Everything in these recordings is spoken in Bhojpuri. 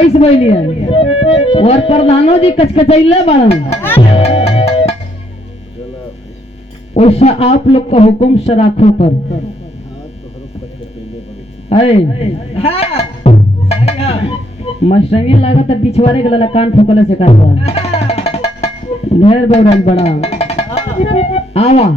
22 बैलिया और प्रधानो जी कचकचैले बड़न। वैसा आप लोग का हुक्म सराखों पर मस्टंगी लगा तो पिछवाड़े गला कान ठोकले से काटवा ढेर बौड़ल बड़ा आवा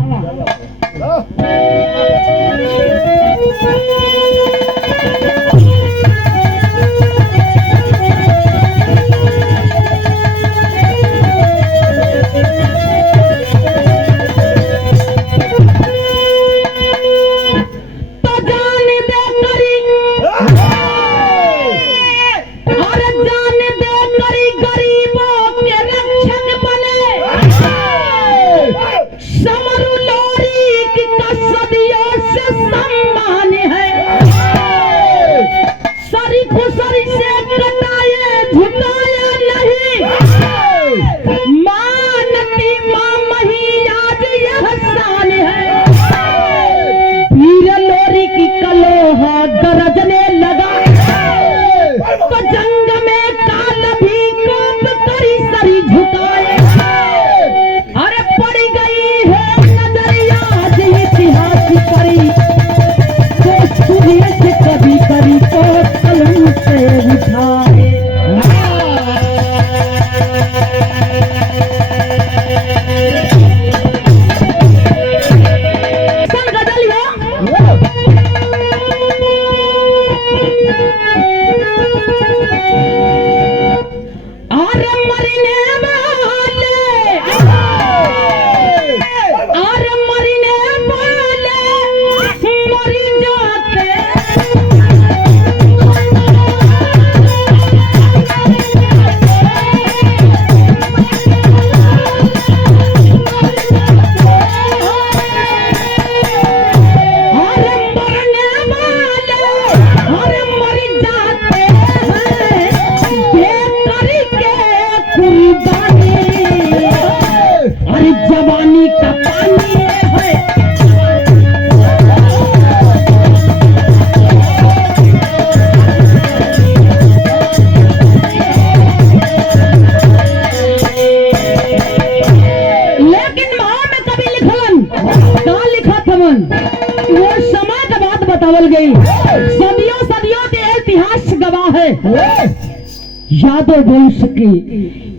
सदियों सदियों के इतिहास गवाह है यादव वंश की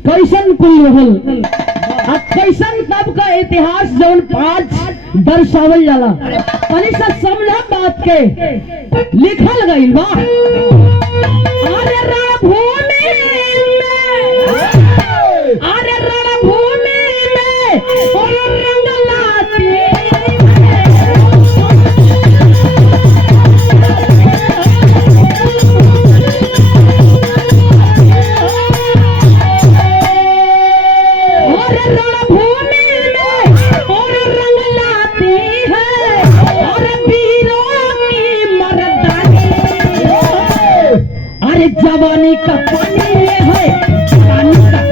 कैसन कुल रहल कैसन तब का इतिहास जौन आज दर्शावल जाला तनी से समझा बात के लिखल गई बा। अरे रणभूमि में और रंगलाती जवानी का पानी ये है जवानी का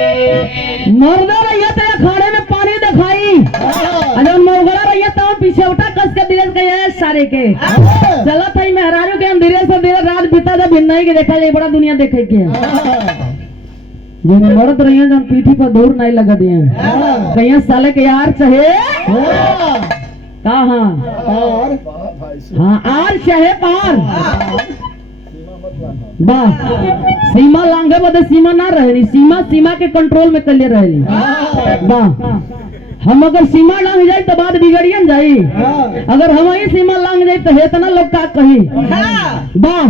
मर्दा रहिया तो अखाड़े में पानी दिखाई अजब मोगरा रहिया तो पीछे उठा कस के दिल गए सारे के चला था मेहरारू के हम धीरे से धीरे रात बीता जब भिन्नाई के देखा जाए बड़ा दुनिया देखे के जिन मर्द रही जन पीठी पर दूर नहीं लगा दिए कहीं साले के यार चाहे कहा हाँ आर चाहे पार वाह सीमा लांगे बदे सीमा ना रहे सीमा के कंट्रोल में कर रहे वाह हम अगर सीमा लांग जाए तो बात बिगड़ियन जाई अगर हम ही सीमा लांग जाए तो हेतना लोग का कही वाह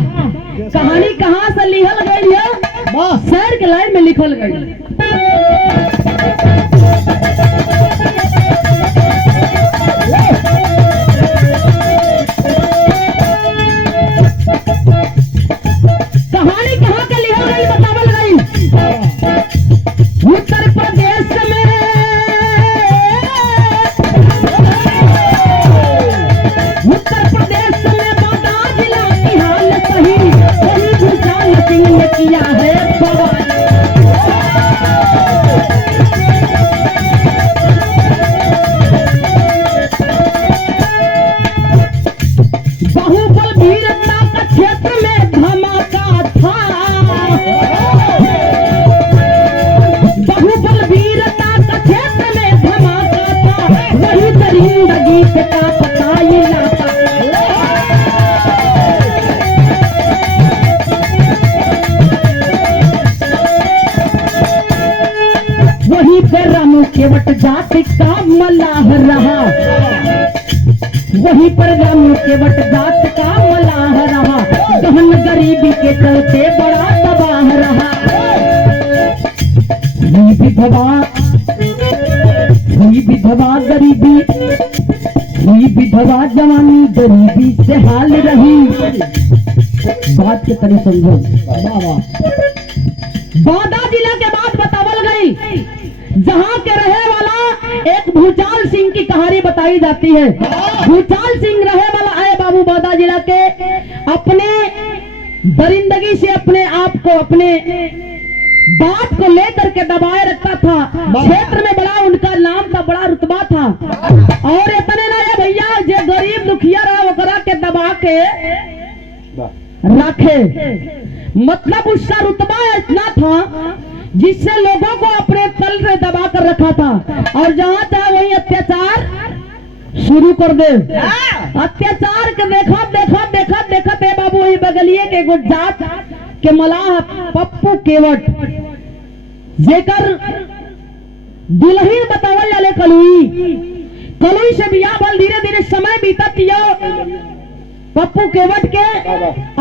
कहानी कहाँ से लिखल गई है शहर के लाइन में लिखल गई। कहानी कहाँ के लिखल गई बतावल गई उत्तर प्रदेश में बादा जिला की हाल सही वही भूचाल सिंह ने किया है वीरता का क्षेत्र में धमाका था, बहुबल वीरता का क्षेत्र में धमाका था, वही दरिंदगी का पता ही ना था। वहीं पे रामू केवट जात का मलाह रहा, वहीं पर रामू केवट जात का मलाह रहा, गहन गरीबी के चलते बड़ा तबाह रहा। हुई विधवा गरीबी, हुई विधवा जवानी, गरीबी से हाल रही। बात के तरी समझो। बांदा जिला के बाद बतावल गई, जहाँ के रहे वाला एक भूचाल सिंह की कहानी बताई जाती है। भूचाल सिंह रहे वाला आए बाबू बांदा जिला के, अपने दरिंदगी से अपने आप को, अपने बात को लेकर के दबाए रखता था। क्षेत्र में बड़ा उनका नाम था, बड़ा रुतबा था। और इतने ना ये भैया जो गरीब दुखिया रहा वकरा के दबा के रखे, मतलब उसका रुतबा इतना था जिससे लोगों को अपने तल में दबा कर रखा था, और जहाँ चाहे वही अत्याचार शुरू कर दे। अत्याचार के देखा देखा देखा देखा ते बाबू वही बगलिए के गुजरात के मलाह पप्पू केवट, जेकर दुल्हन बतावल जाले कलुई, कलुई से बियाह भल, धीरे धीरे समय बीतत पप्पू केवट के,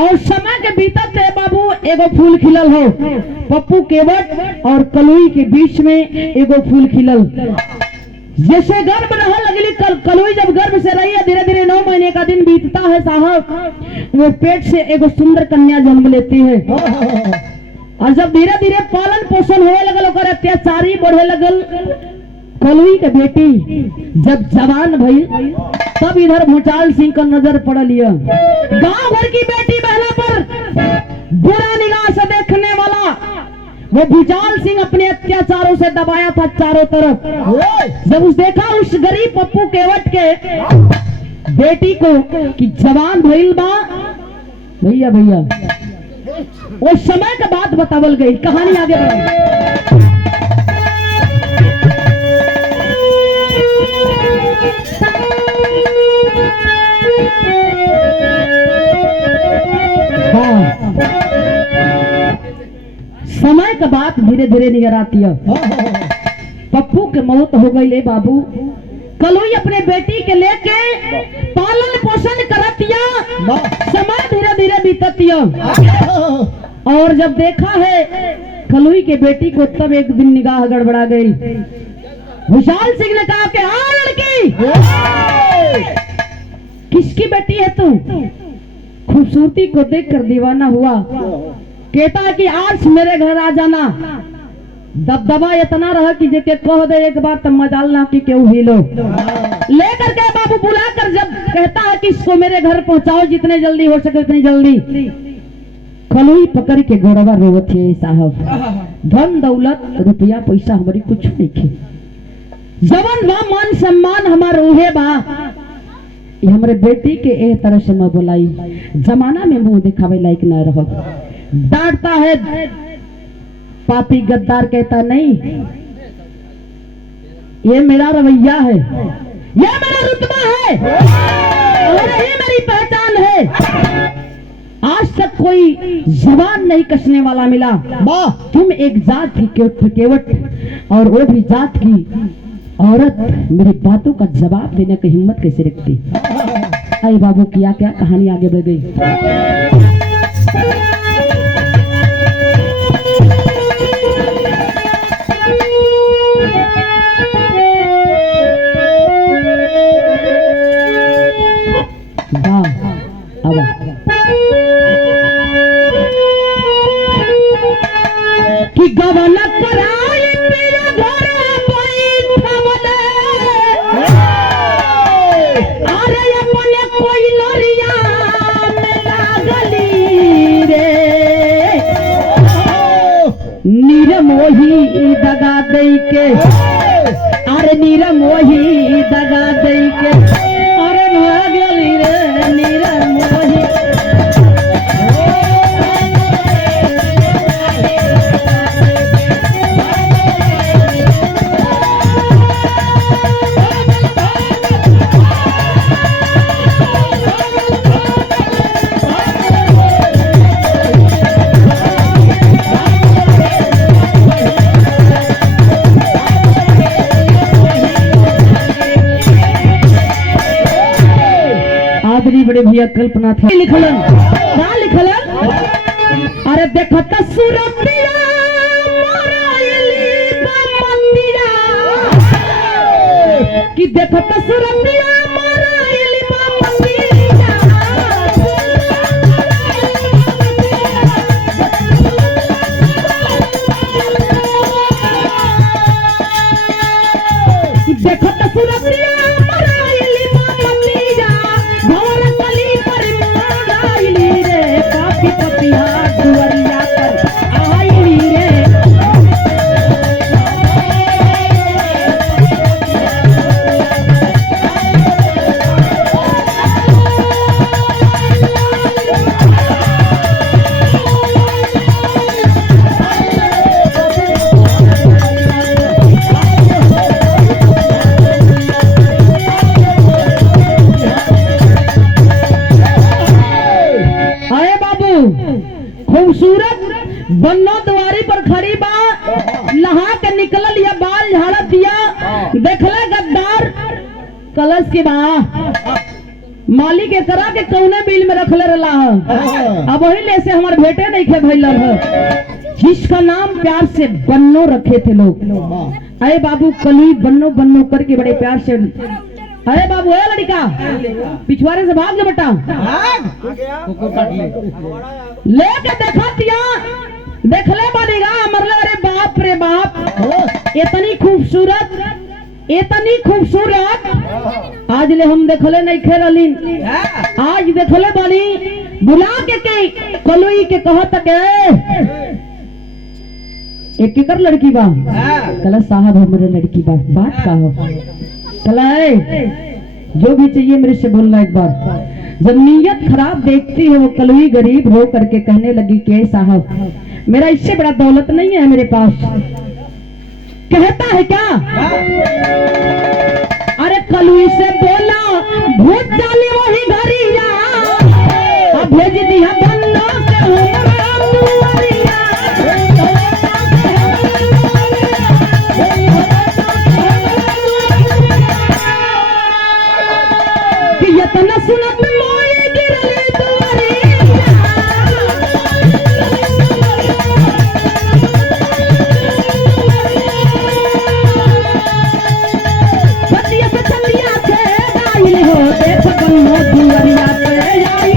और समय के बीतत है बाबू एगो फूल खिलल हो। पप्पू केवट और कलुई के बीच में एगो फूल खिलल। जैसे गर्भ रह लगली, कलुई जब गर्भ से रही है, धीरे धीरे 9 महीने का दिन बीतता है साहब, वो पेट से एगो सुंदर कन्या जन्म लेती है। और जब धीरे धीरे पालन पोषण होने लगल, ओकर अत्याचारी बढ़े लगल, कलुई के बेटी जब जवान भई, तब इधर भूचाल सिंह का नजर पड़ल। गांव भर की बेटी बहना पर बुरा निगाह से देखने वाला वो भूचाल सिंह अपने अत्याचारों से दबाया था चारों तरफ। जब उस देखा उस गरीब पप्पू केवट के बेटी को कि जवान भइल बा, भैया भैया वो समय का बात बतावल गई। कहानी आगे बढ़ी। समय का बात धीरे धीरे निकल आती है। पप्पू के मौत हो गई ले बाबू, कलुई अपने बेटी के लेके पालन पोषण करतिया, समय धीरे धीरे बीततिया। और जब देखा है कलुई के बेटी को, तब एक दिन निगाह गड़बड़ा गई। भूचाल सिंह ने कहा कि हाँ लड़की, किसकी बेटी है तू? खूबसूरती को देखकर दीवाना हुआ, कहता है कि आज मेरे घर आ जाना। दबदबा इतना रहा कि जेके कह दे एक बार तब मजाल ना कि क्यों हिलो। लेकर के बाबू बुलाकर जब कहता है कि इसको मेरे घर पहुंचाओ, जितने जल्दी हो सके उतनी जल्दी। कलुई पकड़ के गोड़वा रोवत है, साहब धन दौलत रुपया पैसा हमारी कुछ नहीं खे, जवन बा मान सम्मान हमार उहे बा, ये हमारे बेटी के ए तरह से मैं बुलाई, जमाना में मुंह दिखावे लायक न रहो। डांटता है पापी गद्दार, कहता नहीं ये मेरा रवैया है, ये मेरा रुतबा है और ये मेरी पहचान है। आज तक कोई जुबान नहीं कसने वाला मिला। तुम एक जात की केवट और वो भी जात की औरत, मेरी बातों का जवाब देने की हिम्मत कैसे रखती? आई बाबू किया क्या, कहानी आगे बढ़ गई। कि गवन कराई पिया घर बैठवले, अरे अपने कोई लरिया में लागली रे, निरमोही दगा दई के, अरे निरमोही दगा दई के, अरे भागली रे निरमोही भैया कल्पना था लिखलन क्या लिखलन अरे देखत सुरतिया मोराइली बमंदिया कि देखत सुरतिया मोराइली बमंदिया देखत सुरतिया मोराइली बमंदिया भवर कली पर मोराइली रे पापी पपिया दुवरिया पर आइली रे खूबसूरत बन्नो द्वारी पर खड़ी बा नहा के निकलल या बाल झाड़ दिया देखला गद्दार कलश के बा मालिक के करा के कौने बिल में रखले रला अब वही ले से हमार बेटे नहीं खे भइल जिसका नाम प्यार से बन्नो रखे थे लोग अरे बाबू कली बन्नो बन्नो करके बड़े प्यार से अरे बाबू है लड़का पिछवाड़े से भाग ले बेटा लेके देखा दिया देखले बनेगा मरले अरे बाप रे बाप इतनी खूबसूरत आज ले हम देखले नहीं खेरलिन आज देखले बनी बुला के कलुई के कहत के एक केकर लड़की बा कला साहब हमारे लड़की बा बात का हो चलाए जो भी चाहिए मेरे से बोलना एक बार जब नीयत खराब देखती है वो कलुई गरीब रो करके कहने लगी कि साहब मेरा इससे बड़ा दौलत नहीं है मेरे पास कहता है क्या अरे कलुई से बोला भूत डाली वही घरिया अब भेज दिया बन्नो से सुनत मोए गिरले दुआरी छतिया से छतिया थे गाइल हो देख बन्नो दुआरिया पे आई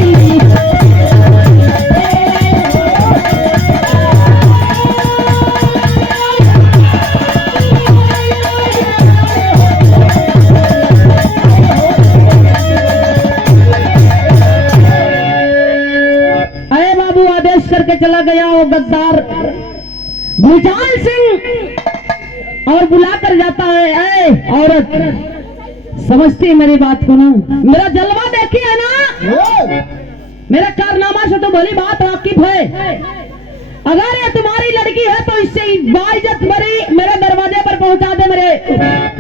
करके चला गया वो गद्दार भूचाल सिंह और बुला कर जाता है औरत समझती है मेरी बात को ना मेरा जलवा देखी है ना मेरा कारनामा से तो भली बात वाकिफ है अगर ये तुम्हारी लड़की है तो इससे बाइज्जत मरी मेरे दरवाजे पर पहुंचा दे मेरे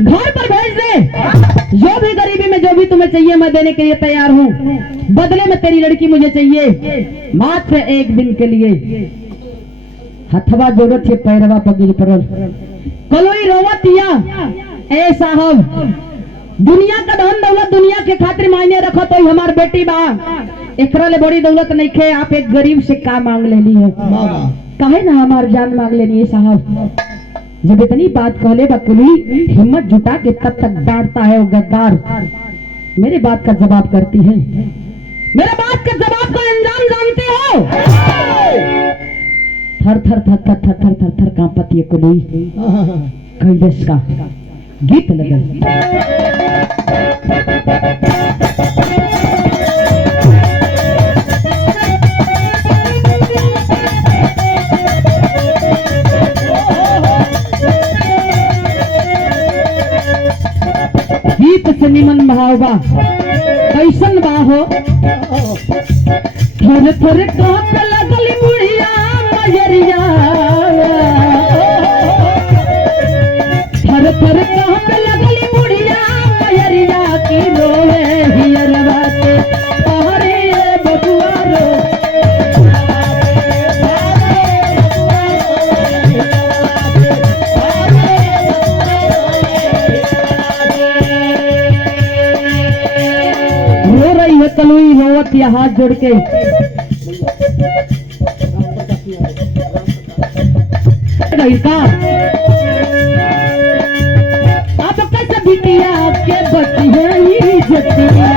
घर पर भेज दे जो भी गरीबी में जो भी तुम्हें चाहिए मैं देने के लिए तैयार हूँ बदले में तेरी लड़की मुझे चाहिए मात्र एक दिन के लिए हथवा जरूरत है पैरवा पगिल परल कलोई रोवतिया ए साहब दुनिया का धन दौलत दुनिया के खातिर मायने रखो तो हमार बेटी बा एकरा ले बड़ी दौलत नहीं खे आप एक गरीब से का मांग लेनी है काहे ना हमार जान मांग लेनी है साहब जब इतनी बात कहले बकुली हिम्मत जुटा के तब तक डांटता है वो गद्दार मेरे बात का जवाब करती है मेरे बात का जवाब का अंजाम जानते हो थर थर थर थर थर थर थर थर कांपती है कुली कैलाश का गीत लगल गीत से निमन भाव बा कैसन बा हो थोड़े थोड़े कांप लगल बुढ़िया मयरिया थर थर कांप लगल बुढ़िया मयरिया की रोए हियरवा के अरे बबुआ रो कलुई रोवत कहती है हाथ जोड़ के, अब कैसे बिटिया के बतिया जतिया,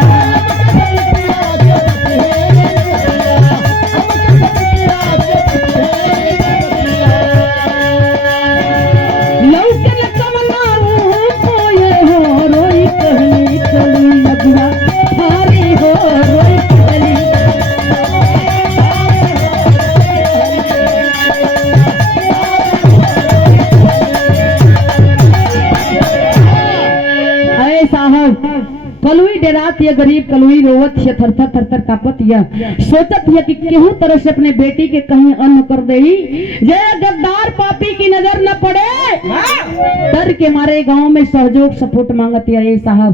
कलुई डेरात ये गरीब कलुई रोवत है, थरथर थरथर कापत है, सोचत है कि केहू तरह से अपने बेटी के कहीं अन्न कर देई, जे गद्दार पापी की नजर न पड़े। डर के मारे गांव में सहयोग सपोर्ट मांगत है, ए साहब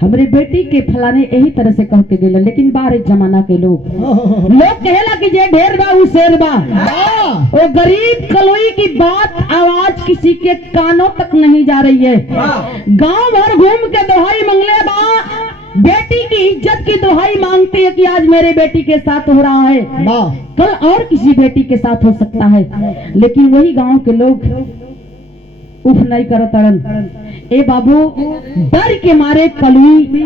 हमरे बेटी के फलाने यही तरह से कह के गेल, लेकिन बाहर जमाना के लोग कहेला कि जे ढेर बा उ शेर बा। वो गरीब कलुई की बात आवाज किसी के कानों तक नहीं जा रही है। गांव भर घूम के दोहाई मंगले बा, बेटी की इज्जत की दोहाई मांगती है कि आज मेरे बेटी के साथ हो रहा है, कल और किसी बेटी के साथ हो सकता है, लेकिन वही गांव के लोग उफ नहीं करत अड़न। ए बाबू, डर के मारे कलुई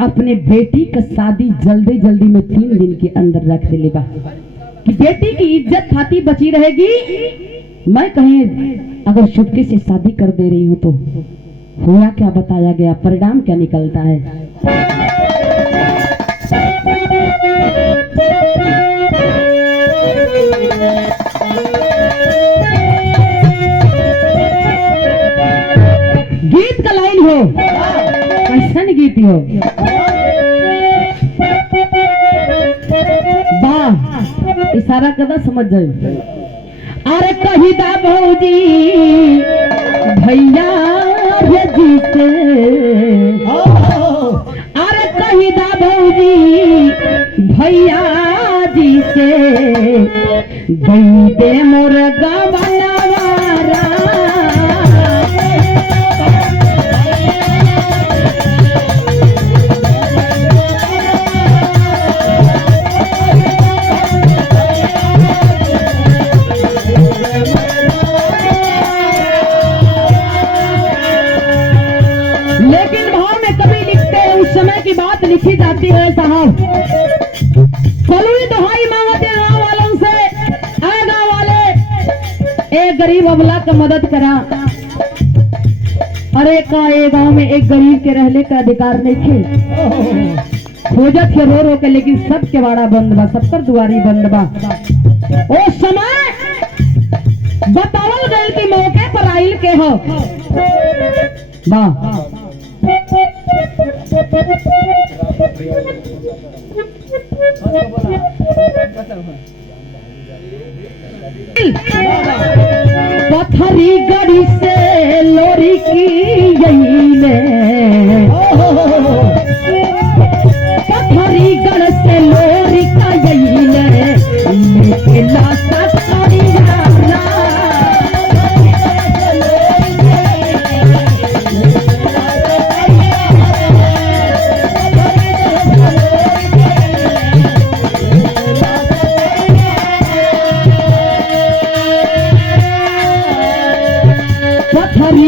अपने बेटी का शादी जल्दी जल्दी में 3 दिन के अंदर रख दे लेबा कि बेटी की इज्जत खाती बची रहेगी। मैं कहीं अगर चुपके से शादी कर दे रही हूँ तो हुआ क्या, बताया गया, परिणाम क्या निकलता है। गीत का लाइन हो, कैसन गीत हो, वाह, इशारा कदा समझ जाए। अरे कही दा भौजी भैया जी से, अरे कही दा भौजी भैया जी से, गई दे मोर गवनवारा, की बात लिखी जाती है साहब। कलुई दोहाई मांगते गांव वालों से, आए गांव वाले एक गरीब अबला का मदद करा। अरे का ये गांव में एक गरीब के रहने का अधिकार नहीं थे, खोजत है रो रो के, लेकिन सब के वाड़ा बंद बा, 70 दुआरी बंद बा। ओ समय बतावल गए कि मौके पर आइल के हो वाह, पथरी गड़ी से लोरी की यही ले, पथरी गढ़ से लोरी का यही ले, लाशा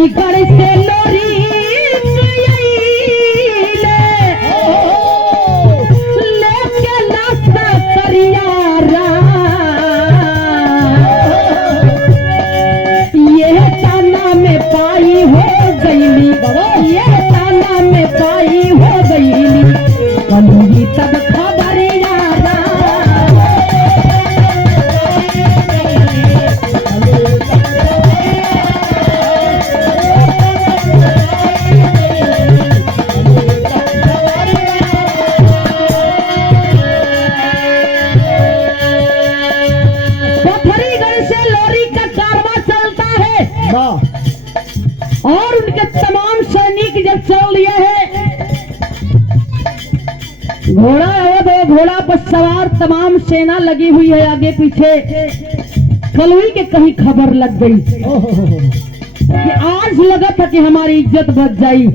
गढ़ से लोरी लेके लाशा करियारा, ये ताना में पाई हो गईली, ये ताना में पाई हो गईली, कलुई तब खबर यारा, और उनके तमाम सैनिक जब चल लिए हैं, घोड़ा है तो घोड़ा पर सवार तमाम सेना लगी हुई है आगे पीछे। कलुई के कहीं खबर लग गई कि आज लगा था कि हमारी इज्जत बच जाई।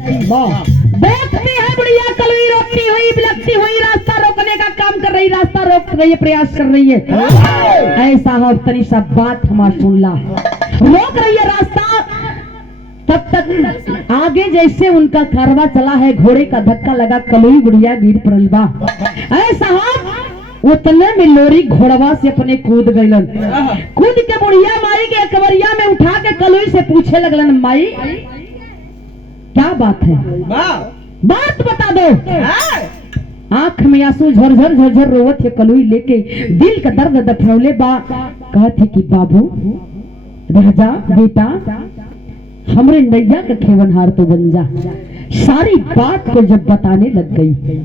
देखती है बुढ़िया कलवी रोती हुई बिलखती हुई रास्ता रोकने का काम कर रही, रास्ता रोक रही है, प्रयास कर रही है। ऐसा हो तनी सा बात हमार सुन ला, रोक रही है रास्ता। तब तक आगे जैसे उनका कारवा चला है, घोड़े का धक्का लगा, कलवी बुढ़िया गिर पड़ल बा। ऐसा हो उतने में लोरी घोड़वा से अपने कूद गईलन। कूद के बुढ़िया माई के कवरिया में उठा के कलवी से पूछे लगलन, माई क्या बात है, बात बता दो। आंख में आंसू झरझर झरझर रोवत है कलवी लेके, दिल का दर्द दफनौले बा। कहते कि बाबू राजा बेटा हमरे नैया का खेवनहार तो बन जा। सारी बात को जब बताने लग गई,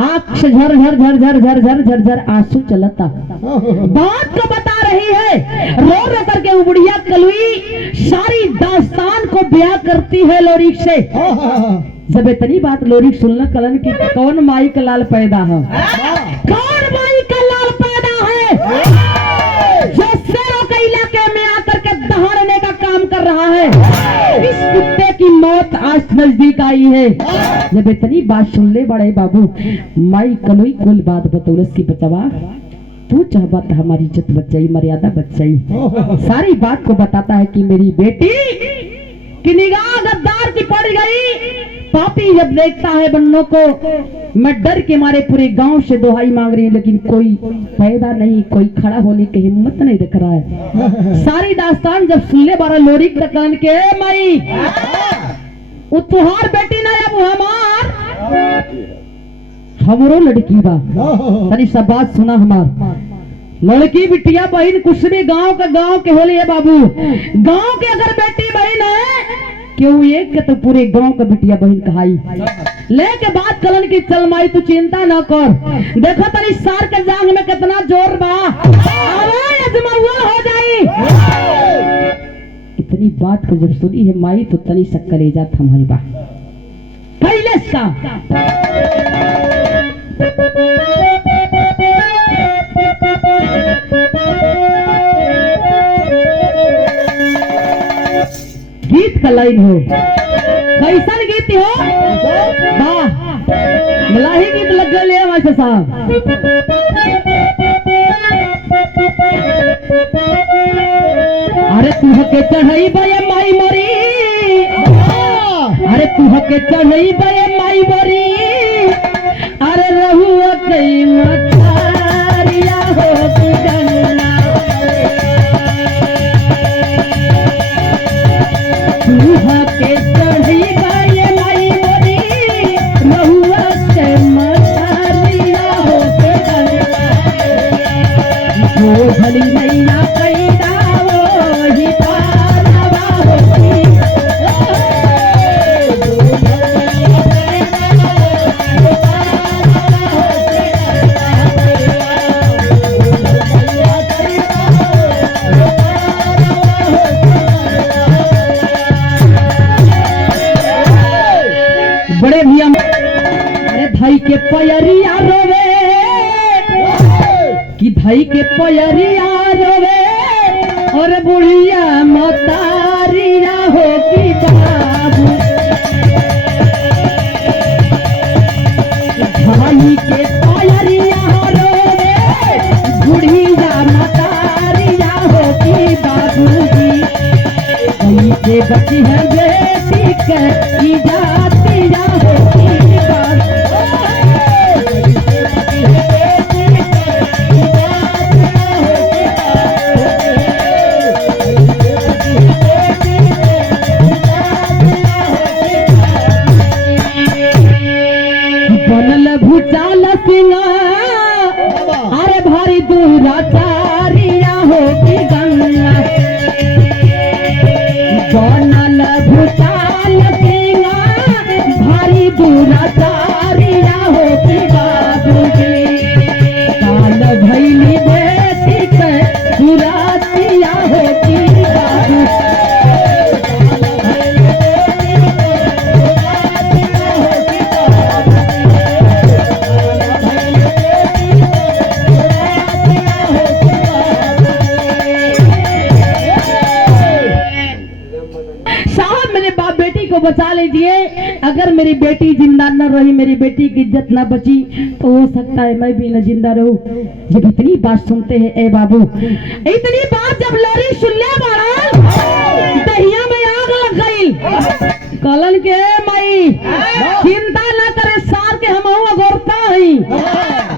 आंख से झर झर झर झर झर झर झर झर आंसू चलता, बात को बता रही है। रो रो करके उबड़िया कलवी सारी दास्तान को बयां करती है लोरी से। जब इतनी बात लोरी सुनना कलन की कौन माई का लाल पैदा है, कौन माई का लाल पैदा है जो शेरों के इलाके में आकर के दहाड़ने का काम कर रहा है। इस कुत्ते की मौत आज नजदीक आई है। जब इतनी बात सुन ले बड़े बाबू, माई कलुई कुल बात बतौलस की बचवा, तू चाहबा तो हमारी इज्जत बच जाई, मर्यादा बच जाई। सारी बात को बताता है कि मेरी बेटी की निगाह गद्दार की पड़ गई। पापी जब देखता है बन्नों को, मैं डर के मारे पूरे गांव से दुहाई मांग रही हूँ, लेकिन कोई पैदा नहीं, कोई खड़ा होने की हिम्मत नहीं दिख रहा है। सारी दास्तान जब सुन ले बारा लोरी तकन के, माई वो तुहार बेटी ना अब हमार हमरो लड़की बा। तनी सब बात सुना हमार, लड़की बिटिया बहन कुछ भी गांव के होली है बाबू। गांव के अगर बेटी बहन है क्यों एक के तो पूरे गांव का बिटिया बहन कहाई। लेके बात कलन की, चल माई तू चिंता न कर, देखो तनी सार के जांग में कितना जोर बा, अजमौआ हो जाई। इतनी बात को जब सुनी है माई तो तनी सा कलेजा थमल बा। पहले सा गीत का लाइन हो, कैसन गीत हो, वाह मलाही गीत लग गए मास्टर साहब। अरे तू के चढ़ई बे माई मोरी, अरे तू के चढ़ई बे माई मोरी, अरे रहुआ कई मतारिया हो गन्ना, तू के चढ़ई बे माई मोरी, रहुआ के मतारिया हो गन्ना, जो भली नैया पैदा ही पारवा होती। बड़े भैया अरे भाई के पयरिया रोवे, कि भाई के पयरिया रोवे, और बुढ़िया मतारिया हो की बाबू। भाई के पयरिया रोवे, बुढ़िया मतारिया हो की बाबूजी। भाई के बची है बेटी की जातिया हो की बाबू। बनल भूचाल सिंगा, अरे भारी दुराचारिया हो की गंगा। बनल भूचाल सिंगा, भारी दुराचारिया हो की बाबूजी। काल भैली बेटी के दुरातिया हो की बाबू। को बचा लीजिए। अगर मेरी बेटी जिंदा न रही, मेरी बेटी की इज्जत न बची, तो हो सकता है मैं भी न जिंदा रहूं। जब इतनी बात सुनते हैं ए बाबू, इतनी बात जब लोरी सुनने वाला दहिया में आग लग गई। कलन के मई चिंता न करे, सार के हम गोरता ही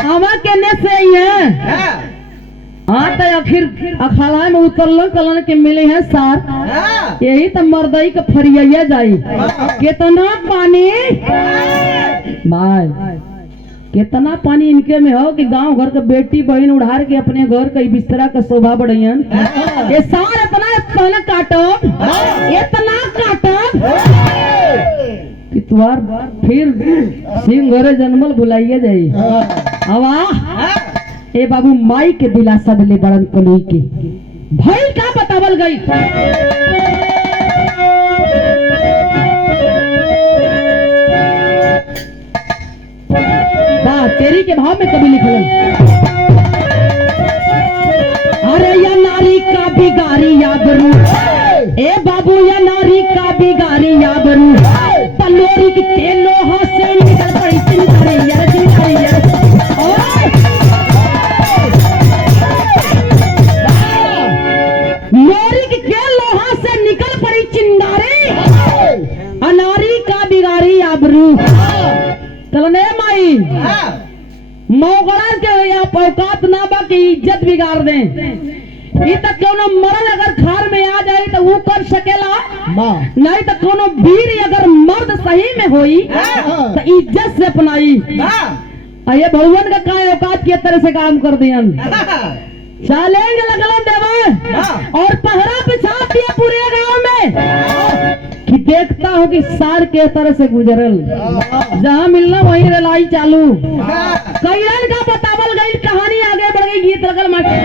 हवा कहने से ही है। हाँ तो आखिर अखाड़ा में उतरल कलन के मिले हैं सार, यही तो मर्दई के फरिया जाई। कितना पानी भाई, कितना पानी इनके में हो कि गांव घर के बेटी बहन उड़ार के अपने घर के बिस्तरा का शोभा बढ़ियन। ये सार इतना काटो, इतना काटो कि तुआर फिर सिंह घरे जन्मल बुलाइए जाई। हवा ए बाबू माई के दिलासा दिले बड़न कलुई के भाई का बतावल गई। वाह तेरी के भाव में कभी लिखल, अरे या नारी का बिगारी याबरू, ए बाबू या नारी का बिगारी याबरू, पलोरी की तेलो से निकल पड़ी चिंतारे यार चिंतारे यार। लोरी की के लोहा से निकल पड़ी चिंगारी, अनारी का बिगारी आबरू। चलने माई मौगड़ा के या औकात ना बा की इज्जत बिगाड़ दे। ये तक कोनो मर्द अगर खार में आ जाए तो वो कर सकेला, नहीं तो कोनो वीर अगर मर्द सही में होई तो इज्जत से अपनाई। ये भगवान का काय औकात की तरह से काम कर दियन। चैलेंज लगल देवा और पहरा बिछा दिया पूरे गांव में कि देखता हो कि सार के तरह से गुजरल, जहां मिलना वहीं रेलाई चालू। कैरन का बतावल गई कहानी आगे बढ़ गई, गीत लगल माटी।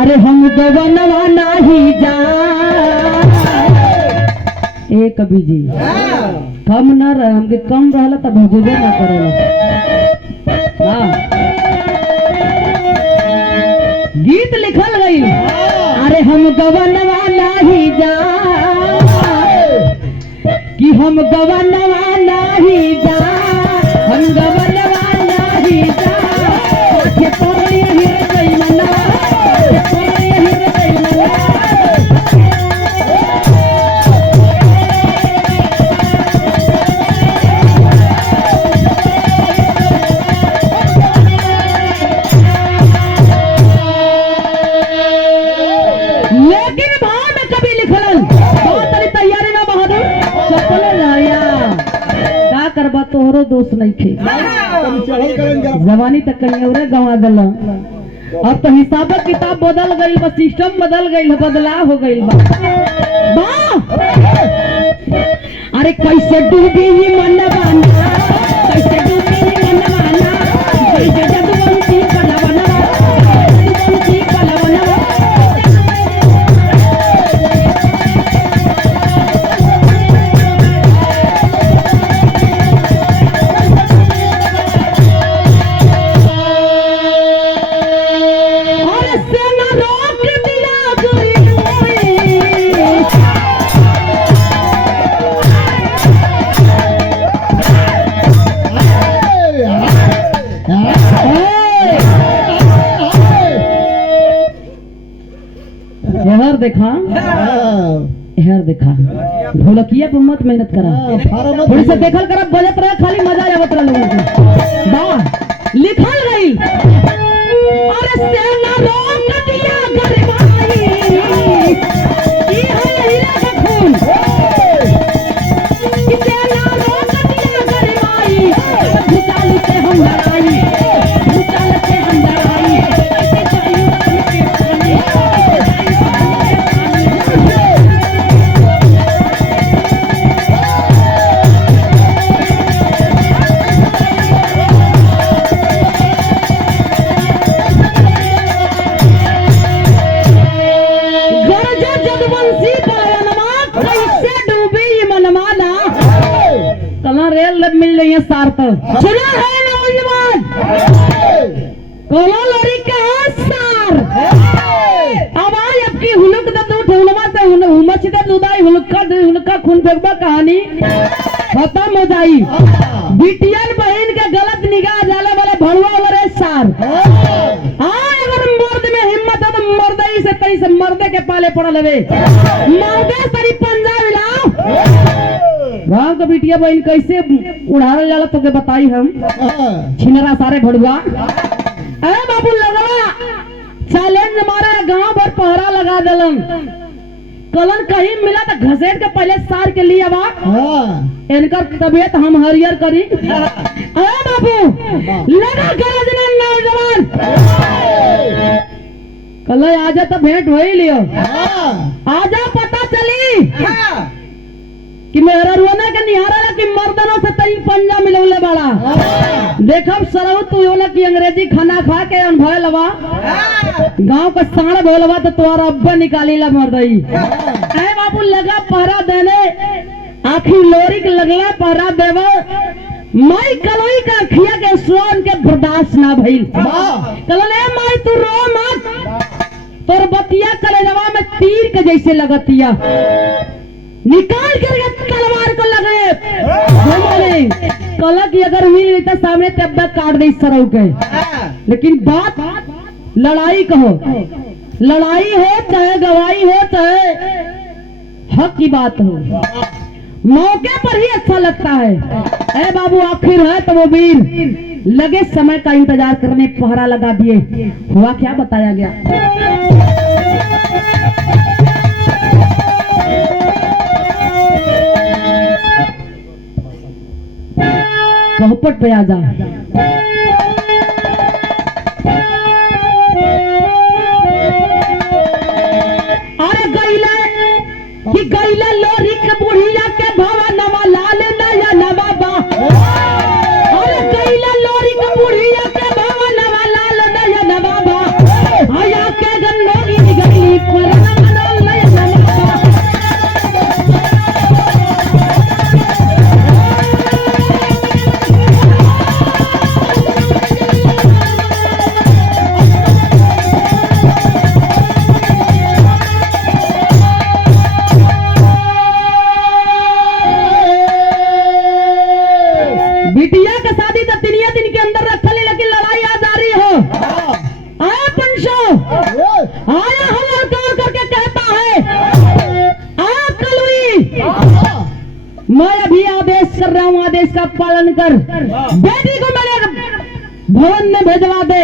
अरे हम गवनवा नाही जा ए कभी जी कम न रहे, हमके कम रहला तब बुझे ना करेला। गीत लिखल गई, अरे हम गवनवा नाही जा कि हम गवनवा नाही जा, हम गवनवा नाही जा, के तोरे ही गई मना, के तोरे ही गई मना। करबा तोहरो दोस्त नहीं थे, जवानी तक कहीं गवा दल। अब तो हिसाब किताब बदल गई, बस सिस्टम बदल गई, बदलाव हो गई। अरे कैसे डूबी ही मनवाना, कैसे डूबी ही मनवाना, कैसे जगवंती पलवनवा, जगवंती पलवनवा। देखा यार, देखा ढोलकिया पर मत मेहनत करा, थोड़ी सा देखल करा, बजत रहा खाली मजा आवत रहा लोगों को। वाह लिखल गई, अरे सेना रोक दिया गरमाई, ई है हीरा का खून, कि सेना रोक दिया गरमाई, भूचाल से हम लड़ाई, भूचाल से हम लड़ाई, ऐसे चाहिए के पानी। मिल रही है सार्थक सुना है नौजवान, कोनो लड़ी का सार आवाज की हुलक द दूठ हुलमा से हुमच दे दुदाई हुलका खून फेंकबा कहानी खत्म हो जाई। बिटियन बहन के गलत निगाह डाले वाले भड़ुआ वाले सार अगर मर्द में हिम्मत है तो मर्दई से तरी से मर्दे के पाले पड़ा लवे मर्दे तरी पंजा मिलाओ। गाँव का बिटिया बहन कैसे उड़ाल जाला तो के बताई हम छिनरा सारे भड़ुआ। अरे बाबू लगवा चैलेंज मारे गांव भर पहरा लगा दलन कलन कहीं मिला तो घसेट के पहले सार के लिए आवा इनकर तबीयत हम हरियर करी। अरे बाबू लगा गरजना नौजवान कल आजा तो भेंट हो ही लियो आजा पता चली कि मेरा रुआना के निहारा कि मर्दनों से तई पंजा मिलौले वाला देखब सरऊ तू योना की अंग्रेजी खाना खा के अनभय लवा गांव का साण बोलवा तो तुम्हारा अब्बा निकाली ला मर्दई। ऐ बाबू लगा पहरा देने आखिर लोरी के लगला पहरा देवा माई कलोई का अखिया के सोन के बर्दाश्त ना भइल कलने माई तू रो मत तोर बतिया कलेजवा में तीर के जैसे लगतिया निकाल कर तलवार को लगे कल की अगर मिल गई तो सामने तब काट दे सरऊ के। लेकिन बात लड़ाई कहो लड़ाई हो चाहे गवाही हो चाहे हक की बात हो मौके पर ही अच्छा लगता है। ए बाबू आखिर है तो वो वीर लगे समय का इंतजार करने पहरा लगा दिए हुआ क्या बताया गया। कहपट पे आजा अरे गईले कि गईले लोरी के बुढ़िया के भवा नवा लाल नया नवा बा अरे गईले लोरी के बुढ़िया के भवा नवा लाल नया नवा बा आया के गन्नोगी गई पर नवा नया नवा बा। बिटिया का शादी तो तिनिया दिन के अंदर रखल लेकिन लड़ाई आज आ रही हो आया पंचो आया हम तोड़ करके कहता है आया कलुई मैं अभी आदेश कर रहा हूँ आदेश का पालन कर बेटी को मेरे भवन में भेजवा दे।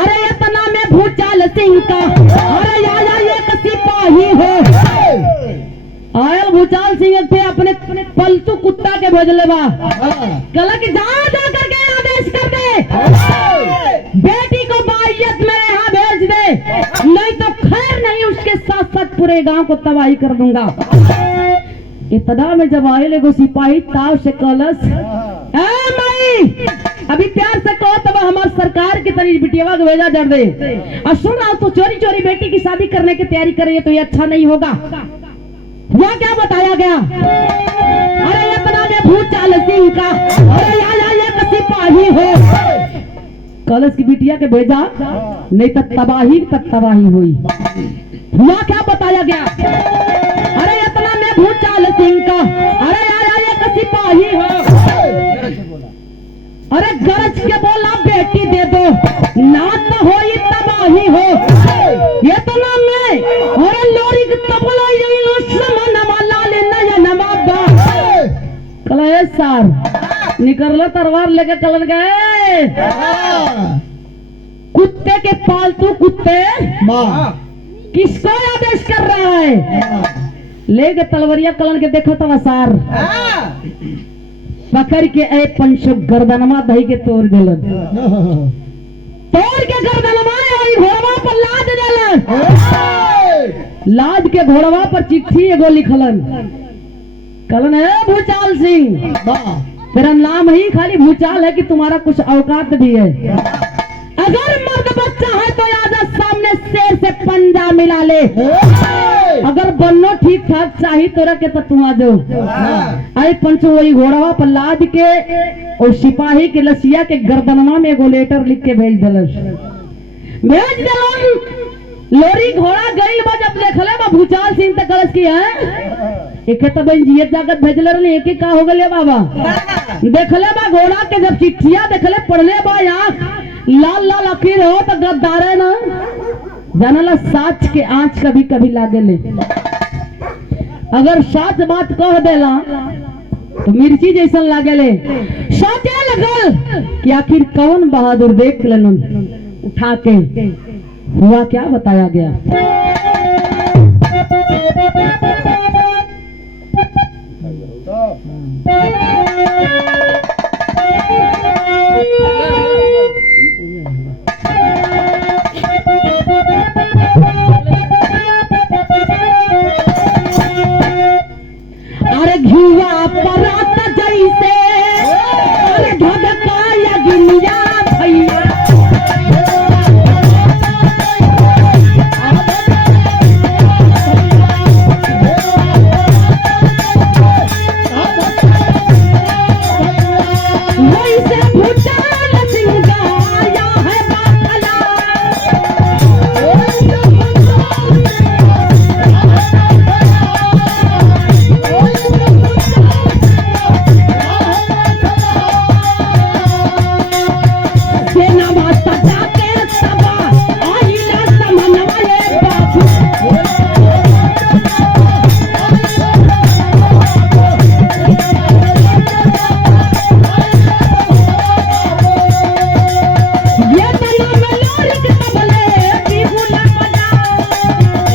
अरे ये तना में भूचाल सिंह का अरे आया ये सिपाही हो आयल भूचाल सिंह थे अपने पलतू कुत्ता के भेजले बा कल की जा करके आदेश कर दे बेटी को बाइयत मेरे यहाँ भेज दे नहीं तो खैर नहीं उसके साथ साथ पूरे गांव को तबाही कर दूंगा। इतना में जब आये एगो सिपाही ताव से कलश माई अभी प्यार से कहो तब हमारे सरकार की तरी बिटिया को भेजा जड़ दे और सुन रहा तो चोरी चोरी बेटी की शादी करने की तैयारी कर रही है तो ये अच्छा नहीं होगा। वह क्या बताया गया अरे इतना में भूचाल सिंह का अरे ये सिपाही हो कलश की बिटिया के भेजा नहीं तो तबाही तक तबाही हुई। वह क्या बताया गया अरे इतना में भूचाल सिंह का अरे ये सिपाही हो अरे गरज के बोला बेटी दे दो ना तो हो तबाही हो ये तो नाम में अरे लोरी तबला सार निकल तलवार लेके चल गए कुत्ते के पालतू कुत्ते किसको आदेश कर रहा है लेके तलवरिया कलन के देखो तो सार पकड़ के ए पंचो गर्दनमा दही के तोड़ दिलन तोड़ के गर्दनमा घोड़वा पर लाद दिलन लाद के घोड़वा पर चिट्ठी एगो लिखलन कलन है भूचाल सिंह तेरा नाम ही खाली भूचाल है कि तुम्हारा कुछ औकात भी है अगर मर्द बच्चा है तो आजा सामने शेर से पंजा मिला ले अगर बन्नो ठीक ठाक चाहिए तोरा के तो तुम आ जाओ आई पंचो वही घोड़वा पर लाद के और सिपाही के लसिया के गर्दनमा में एगो लेटर लिख के भेज दिलस भेज देलन लोरी घोड़ा गइल बा जब देखले बा भूचाल सिंह त कलस की है एके त बन जियत जागत भेजले रहले एके का हो गले बाबा देखले बा घोड़ा के जब चिट्ठिया देखले पढ़ले बा आंख लाल लाल अखीर हो तो गद्दारे ना जानला साच के आंच कभी कभी लागेले अगर साच बात कह देला तो मिर्ची जैसन लागेले सोचे लगल कि आखिर कौन बहादुर देख लेन उठा के हुआ क्या बताया गया। अरे घुआ परात जैसे अरे धधकाया गिनिया भैया वैसे भूचाल सिंह गाया है बाखला सेना माता जाके सबा आइला समनवा ये बाबू ये तना में लोरिक तबले बिहुला बजा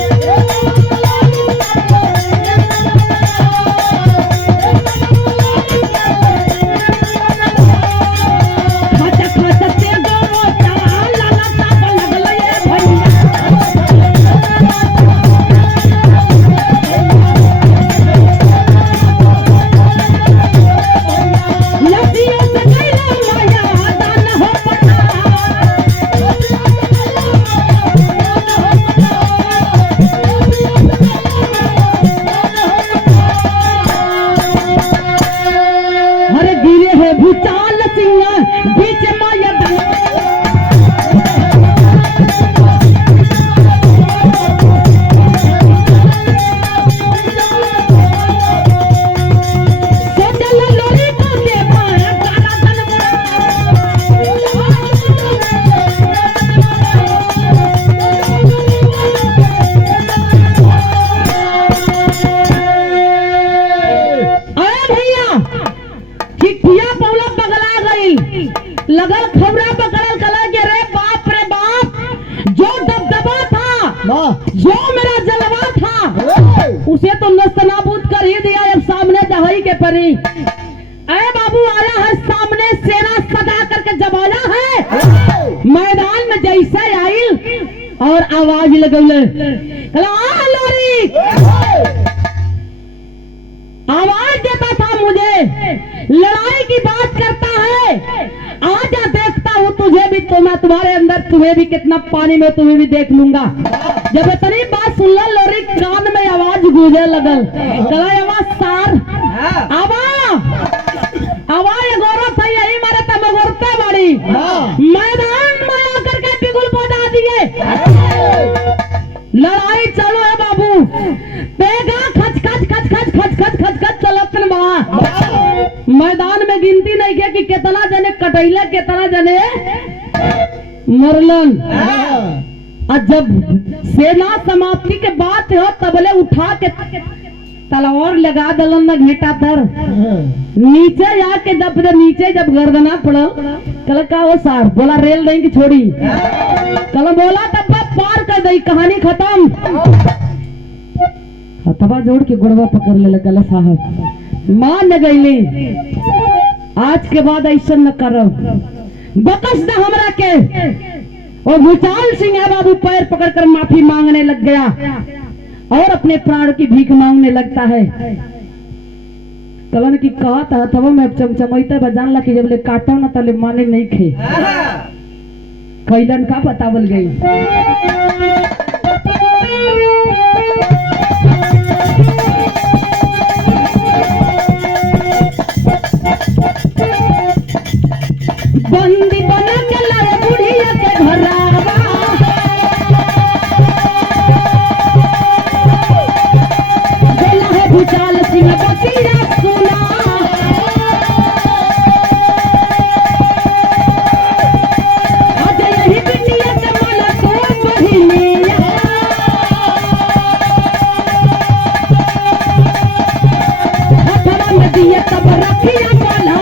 खच खच से गो ताला लता लगल ये भैया लतिया से गइला माया दान हो पटा अरे गिरे है भूचाल सिंह बीच माया सोचल लोरी को के माया काला धन अरे भैया चिट्ठिया पौला पगला गई लगल खबरा पकड़ल कला के रे बाप जो दबदबा था जो मेरा जलवा था उसे तो नस्तनाबूद कर ही दिया अब सामने जहाई के परी अरे बाबू आया है सामने सेना सजा करके जब आया है मैदान में जैसे आई और आवाज लगौले कला आ लोरी आवाज देता था मुझे लड़ाई की बात करता है आजा देखता हूँ तुझे भी तो मैं तुम्हारे अंदर तुम्हें भी कितना पानी में तुम्हें भी देख लूंगा। जब इतनी बात सुन लोरी कान में आवाज गूंजे लगल कला आवाज सार आवाज गौरव था यही मारे तब गोरते बड़ी मैदान में आकर के बिगुल बजा दिए लड़ाई चलो है बाबू पेगा खच खच खच खच खच खच खच खच चलतन बा मैदान में गिनती नहीं किया कि कितना जने कटैला कितना जने मरलन और जब सेना समाप्ति के बाद हो तबले उठा के तलवार लगा दलन ना घेटा तर नीचे जाके जब नीचे जब गर्दना पड़ल कल का वो सार बोला रेल नहीं की छोड़ी कल बोला तब पार कर दी कहानी खत्म हथवा जोड़ के गुड़वा पकड़ ले कल साहब मान गईली आज के बाद ऐसा न करब बकस न हमरा के और भूचाल सिंह है बाबू पैर पकड़कर माफी मांगने लग गया और अपने प्राण की भीख मांगने लगता है। कलन की कहा था तब मैं चमचमैता बजान ला कि जब ले काटा ना तले माने नहीं खे कैलन का बतावल गई। बंदी बना के लाए बुढ़िया के घरावा दिए तब रखिया बोला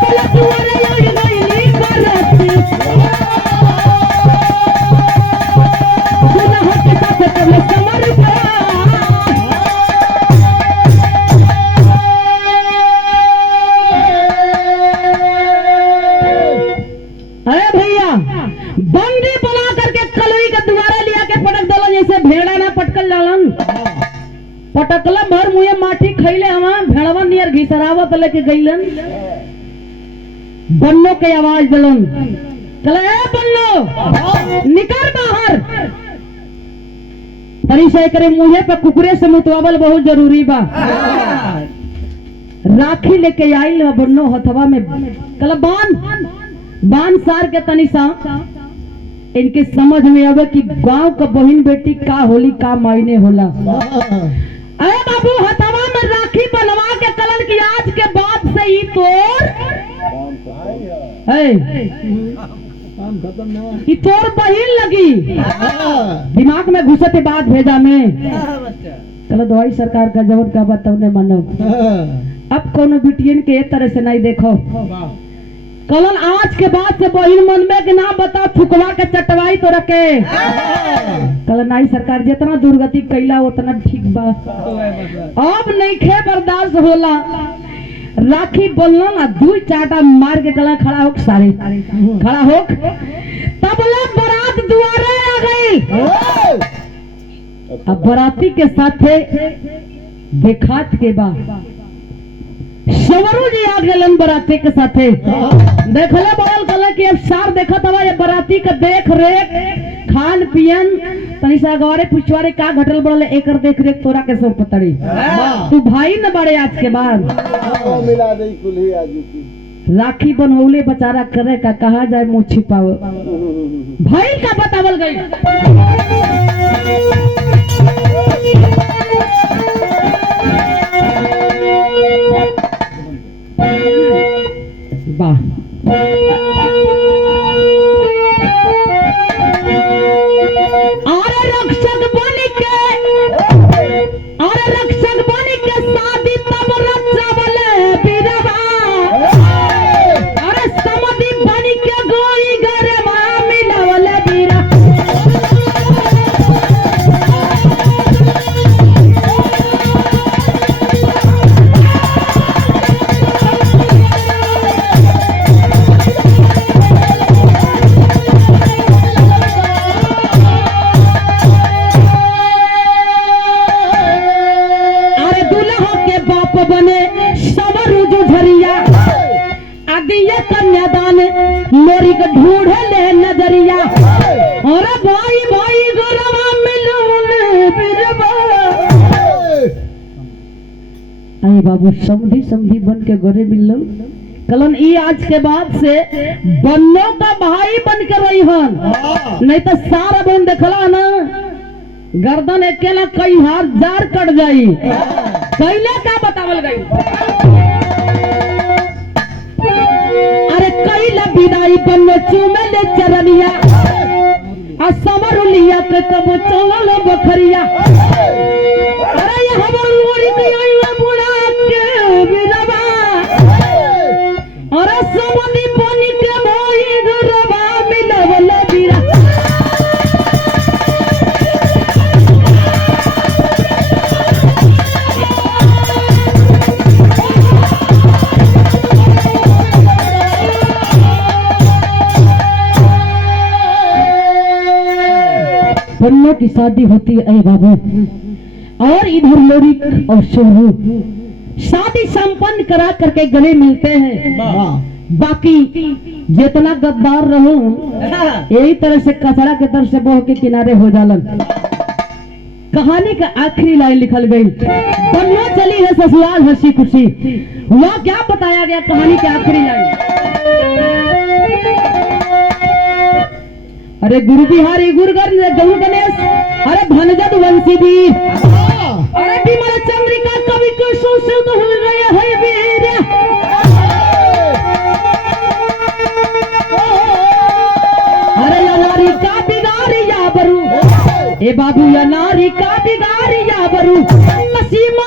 बोला तुअरे आई गईली करती दुल्हा के साथ तब समर बंदी बना करके कलुई के दुआरे लिया के पटक दला जैसे भेड़ा ना पटकल जालन पटकला भर मुए माटी खैले हवा भेड़वा नियर घिसरावत लेके गईलन बन्नो के आवाज दलन चले ए बन्नो निकल बाहर तरी से करे मुहे पे कुकुरे से मुतवावल बहुत जरूरी बा राखी लेके आइल बन्नो हथवा में कल बान सार के तनी सा इनके समझ में आवे कि गांव का बहन बेटी का होली का मायने होला। अरे बाबू हथवा में राखी बनवा के कलन की आज के बाद से ही तोर तोर बहन लगी दिमाग में घुसते बात भेजा में चलो दवाई सरकार का जबर का बात तुमने मानो अब कोनो बिटियन के एक तरह से नहीं देखो कलन आज के बाद से बहिन मन में कि ना बता थुकवा के चटवाई तो रखे कलन आई सरकार जितना दुर्गति कैला उतना ठीक बा अब नहीं खे बर्दाश्त होला राखी बोलना ना दू चाटा मार के कलन खड़ा होक सारे खड़ा होक तब लोग बारात दुआरे आ गई अब बाराती के साथे देखात के बा सवरू जी आ गलन बराती के साथे देखले बड़ल कले कि अब सार देखत हवा ये बराती का देख रेख खान पियन तनी सा गवारे पुछवारे का घटल बड़ल एकर देख रेख तोरा के सब पतड़ी तू भाई न बड़े आज के बाद मिला दे कुल्ही आजू की राखी बनवले बेचारा करे का कहा जाए मुंह छिपाव भाई का बतावल गई वाह अरे रक्षक बन के शादी तब रचावल बीरवा अरे समधि बन के गोई गरवा मिलावल बीरा कन्यादान मोरी के ढूंढे ले नजरिया और भाई भाई गरवा मिलून बिरबा अरे बाबू समधी समधी बन के गोरे मिलो कलन ई आज के बाद से बन्नो का भाई बन के रही हन नहीं तो सारा बन देखला ना गर्दन अकेला कई हार जार कट जाई कैले का बतावल गई कैला विदाई बन्नो चूमे ले चरनिया समर लिया के तब चलल बखरिया अरे ये हमर लोरी के आइला बुढ़ा के बिरवा अरे समधी बन के भाई गरवा मिलवल बीरा बन्नो की शादी होती है बाबू और इधर लोरी और सोनू शादी संपन्न करा करके गले मिलते हैं बाकी जितना गद्दार रहो यही तरह से कचरा के तरह से बह के किनारे हो जालन कहानी का आखिरी लाइन लिखल गई बन्नो चली है ससुराल हंसी खुशी वहाँ क्या बताया गया कहानी के आखिरी लाइन अरे गुरु बिहारी गुरु गणेश अरे भनजद वंशी भी अरे विमल चंद्रिका कवि को सुशुद्ध हो गया है वीर अरे या नारी का बिगारी या बरू ए बाबू या नारी का बिगारी या बरू नसीमा